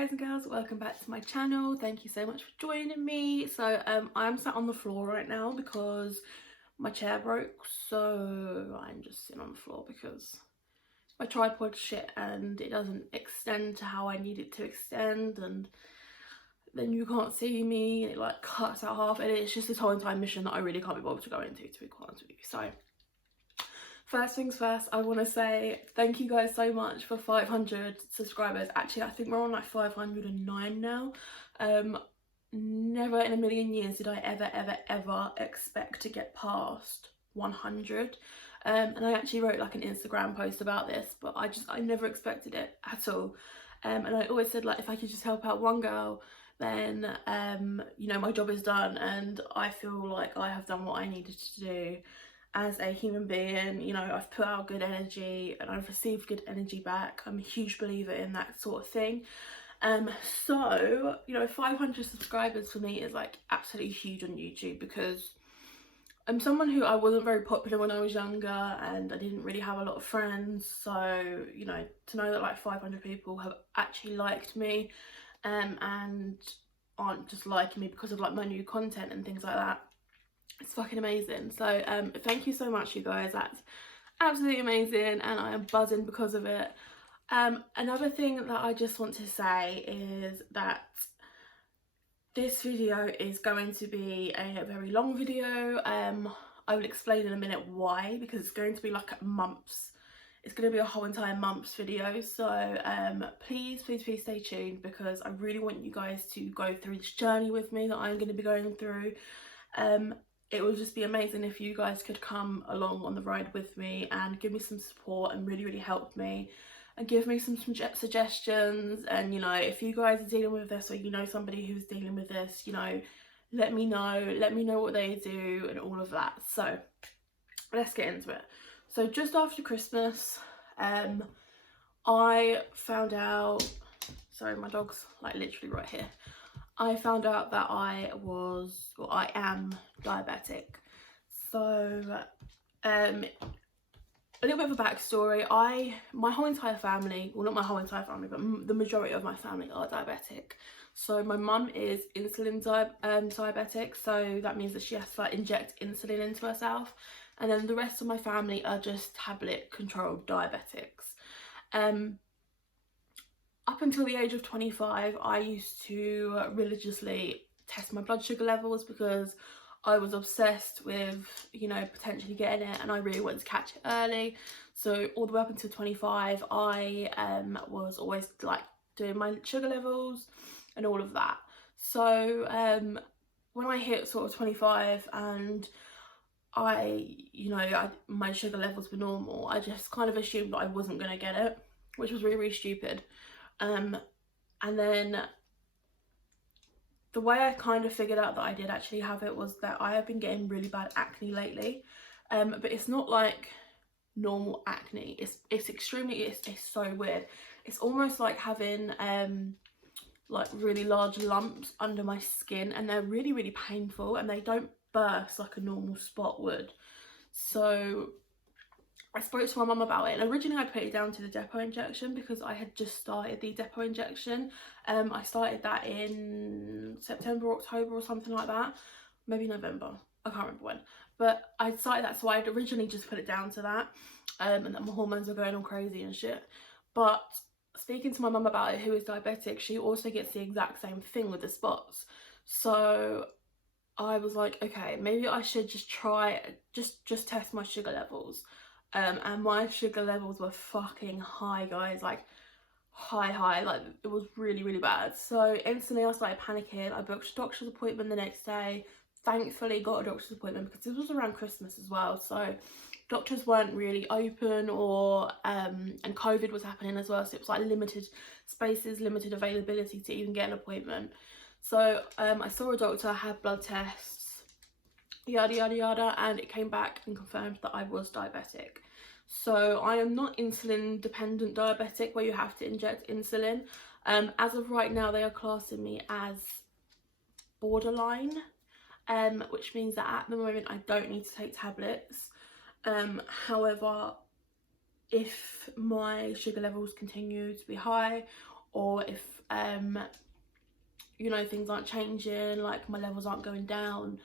guys and girls, welcome back to my channel. Thank you so much for joining me. So I'm sat on the floor right now because my chair broke, so I'm just sitting on the floor because my tripod's shit and it doesn't extend to how I need it to extend, and then you can't see me and it like cuts out half, and it's just this whole entire mission that I really can't be bothered to go into, to be quite honest with you. So first things first, I want to say thank you guys so much for 500 subscribers. Actually, I think we're on like 509 now. Never in a million years did I ever expect to get past 100. And I actually wrote like an Instagram post about this, but I never expected it at all. And I always said, like, if I could just help out one girl, then you know, my job is done, and I feel like I have done what I needed to do as a human being. You know, I've put out good energy and I've received good energy back. I'm a huge believer in that sort of thing. So, you know, 500 subscribers for me is like absolutely huge on YouTube, because I'm someone who, I wasn't very popular when I was younger and I didn't really have a lot of friends. So, you know, to know that like 500 people have actually liked me and aren't just liking me because of like my new content and things like that, it's fucking amazing. So thank you so much, you guys. That's absolutely amazing and I am buzzing because of it. Another thing that I just want to say is that this video is going to be a very long video. I will explain in a minute why, because it's going to be like months. It's going to be a whole entire month's video. So please stay tuned, because I really want you guys to go through this journey with me that I'm going to be going through. It would just be amazing if you guys could come along on the ride with me and give me some support and really help me and give me some suggestions. And, you know, if you guys are dealing with this, or you know somebody who's dealing with this, you know, let me know what they do and all of that. So let's get into it. So just after Christmas, I found out, sorry, my dog's like literally right here. I found out that I am diabetic. So a little bit of a backstory. My whole entire family, well, not my whole entire family, but the majority of my family are diabetic. So my mum is insulin diabetic, so that means that she has to like inject insulin into herself, and then the rest of my family are just tablet controlled diabetics. Up until the age of 25, I used to religiously test my blood sugar levels, because I was obsessed with, you know, potentially getting it, and I really wanted to catch it early. So all the way up until 25, I was always like doing my sugar levels and all of that. So when I hit sort of 25 and my sugar levels were normal, I just kind of assumed that I wasn't going to get it, which was really stupid. And then the way I kind of figured out that I did actually have it was that I have been getting really bad acne lately, but it's not like normal acne. It's so weird. It's almost like having like really large lumps under my skin, and they're really painful, and they don't burst like a normal spot would. So I spoke to my mum about it, and originally I put it down to the depot injection, because I had just started the depot injection. I started that in September, October or something like that, maybe November, I can't remember when, but I started that, so I'd originally just put it down to that, and that my hormones were going all crazy and shit. But speaking to my mum about it, who is diabetic, she also gets the exact same thing with the spots. So I was like, okay, maybe I should just try, just test my sugar levels. And my sugar levels were fucking high, guys, like high, like it was really bad. So instantly I started panicking. I booked a doctor's appointment the next day. Thankfully got a doctor's appointment, because this was around Christmas as well, so doctors weren't really open, or and COVID was happening as well, so it was like limited spaces, limited availability to even get an appointment. So I saw a doctor, had blood tests, yada, and it came back and confirmed that I was diabetic. So I am not insulin dependent diabetic, where you have to inject insulin. As of right now, they are classing me as borderline, which means that at the moment I don't need to take tablets. However, if my sugar levels continue to be high, or if you know, things aren't changing, like my levels aren't going down,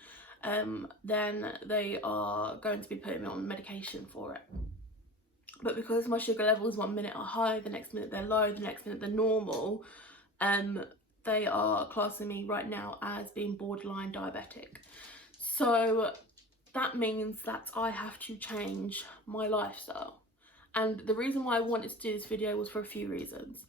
then they are going to be putting me on medication for it. But because my sugar levels 1 minute are high, the next minute they're low, the next minute they're normal, they are classing me right now as being borderline diabetic. So that means that I have to change my lifestyle. And the reason why I wanted to do this video was for a few reasons.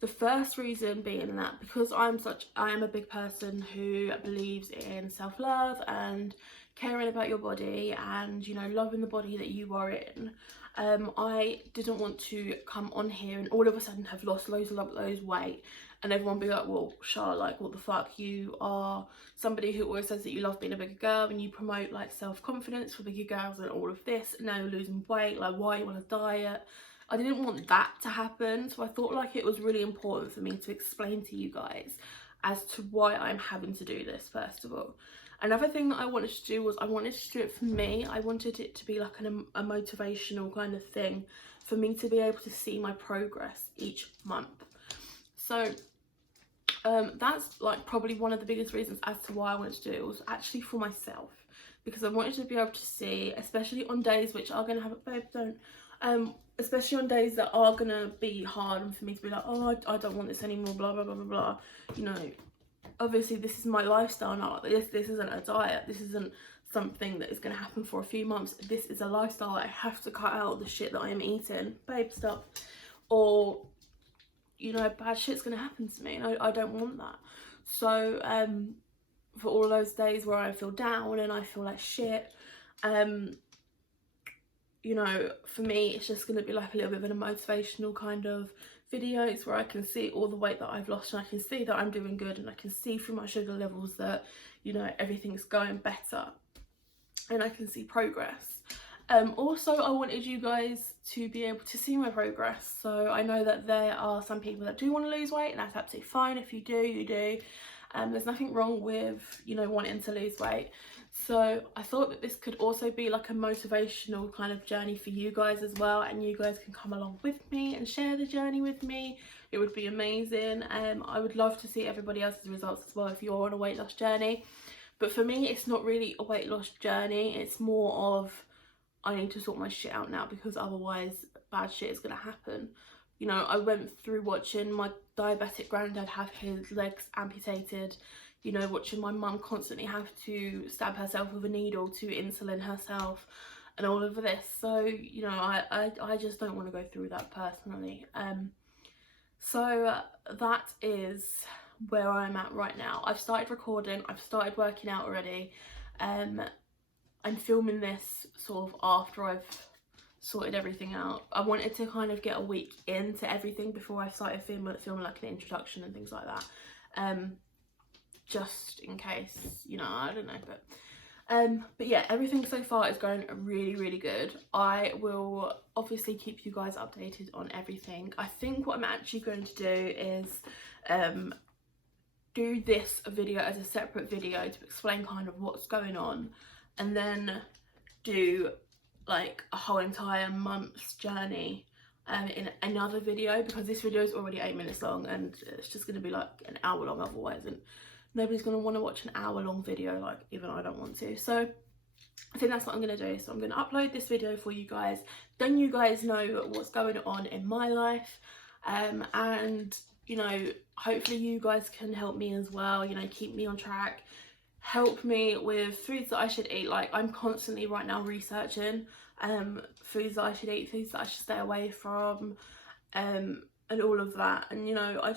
The first reason being that because I am a big person who believes in self-love and caring about your body and, you know, loving the body that you are in, I didn't want to come on here and all of a sudden have lost loads of weight and everyone be like, well, Char, like, what the fuck, you are somebody who always says that you love being a bigger girl and you promote like self-confidence for bigger girls and all of this, and now you're losing weight, like, why you want to diet? I didn't want that to happen, so I thought like it was really important for me to explain to you guys as to why I'm having to do this, first of all. Another thing that I wanted to do was I wanted to do it for me. I wanted it to be like a motivational kind of thing for me to be able to see my progress each month. So that's like probably one of the biggest reasons as to why I wanted to do it, was actually for myself, because I wanted to be able to see, especially on days which are going to have it, babe, don't, especially on days that are going to be hard and for me to be like, oh, I don't want this anymore, blah, blah, blah, blah, blah, you know. Obviously this is my lifestyle now. This isn't a diet, this isn't something that is going to happen for a few months. This is a lifestyle. I have to cut out the shit that I am eating, babe, stop, or, you know, bad shit's going to happen to me, and I don't want that. So for all those days where I feel down and I feel like shit, you know, for me it's just going to be like a little bit of a motivational kind of videos where I can see all the weight that I've lost, and I can see that I'm doing good, and I can see through my sugar levels that, you know, everything's going better and I can see progress. Also, I wanted you guys to be able to see my progress. So I know that there are some people that do want to lose weight, and that's absolutely fine. If you do, you do. There's nothing wrong with, you know, wanting to lose weight. So I thought that this could also be like a motivational kind of journey for you guys as well, and you guys can come along with me and share the journey with me. It would be amazing. I would love to see everybody else's results as well if you're on a weight loss journey. But for me, it's not really a weight loss journey. It's more of, I need to sort my shit out now, because otherwise bad shit is going to happen. You know, I went through watching my diabetic granddad have his legs amputated, you know, watching my mum constantly have to stab herself with a needle to insulin herself and all of this. So, you know, I just don't want to go through that personally. So that is where I'm at right now. I've started recording, I've started working out already. I'm filming this sort of after I've sorted everything out. I wanted to kind of get a week into everything before I started filming like an introduction and things like that, just in case, you know, I don't know. But yeah, everything so far is going really, really good. I will obviously keep you guys updated on everything. I think what I'm actually going to do is do this video as a separate video to explain kind of what's going on, and then do like a whole entire month's journey in another video, because this video is already 8 minutes long and it's just going to be like an hour long otherwise, and nobody's going to want to watch an hour long video, like even I don't want to. So I think that's what I'm going to do. So I'm going to upload this video for you guys, then you guys know what's going on in my life, and, you know, hopefully you guys can help me as well, you know, keep me on track, help me with foods that I should eat. Like, I'm constantly right now researching foods that I should eat, foods that I should stay away from, and all of that. And, you know, I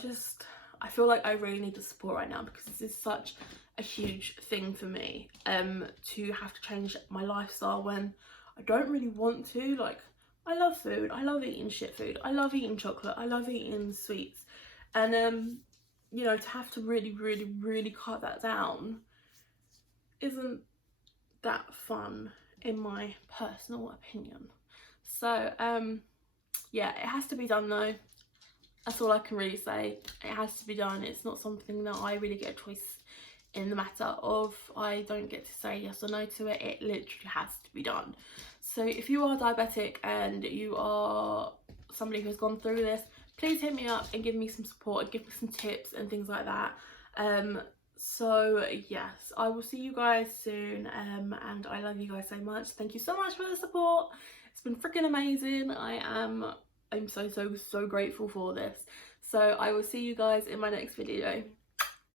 feel like I really need the support right now, because this is such a huge thing for me, to have to change my lifestyle when I don't really want to. Like, I love food, I love eating shit food, I love eating chocolate, I love eating sweets, and you know, to have to really cut that down isn't that fun, in my personal opinion. So yeah, it has to be done though. That's all I can really say. It has to be done. It's not something that I really get a choice in the matter of. I don't get to say yes or no to it. It literally has to be done. So if you are diabetic and you are somebody who's gone through this, please hit me up and give me some support and give me some tips and things like that. So yes, I will see you guys soon, and I love you guys so much. Thank you so much for the support. It's been freaking amazing. I'm so grateful for this. So I will see you guys in my next video.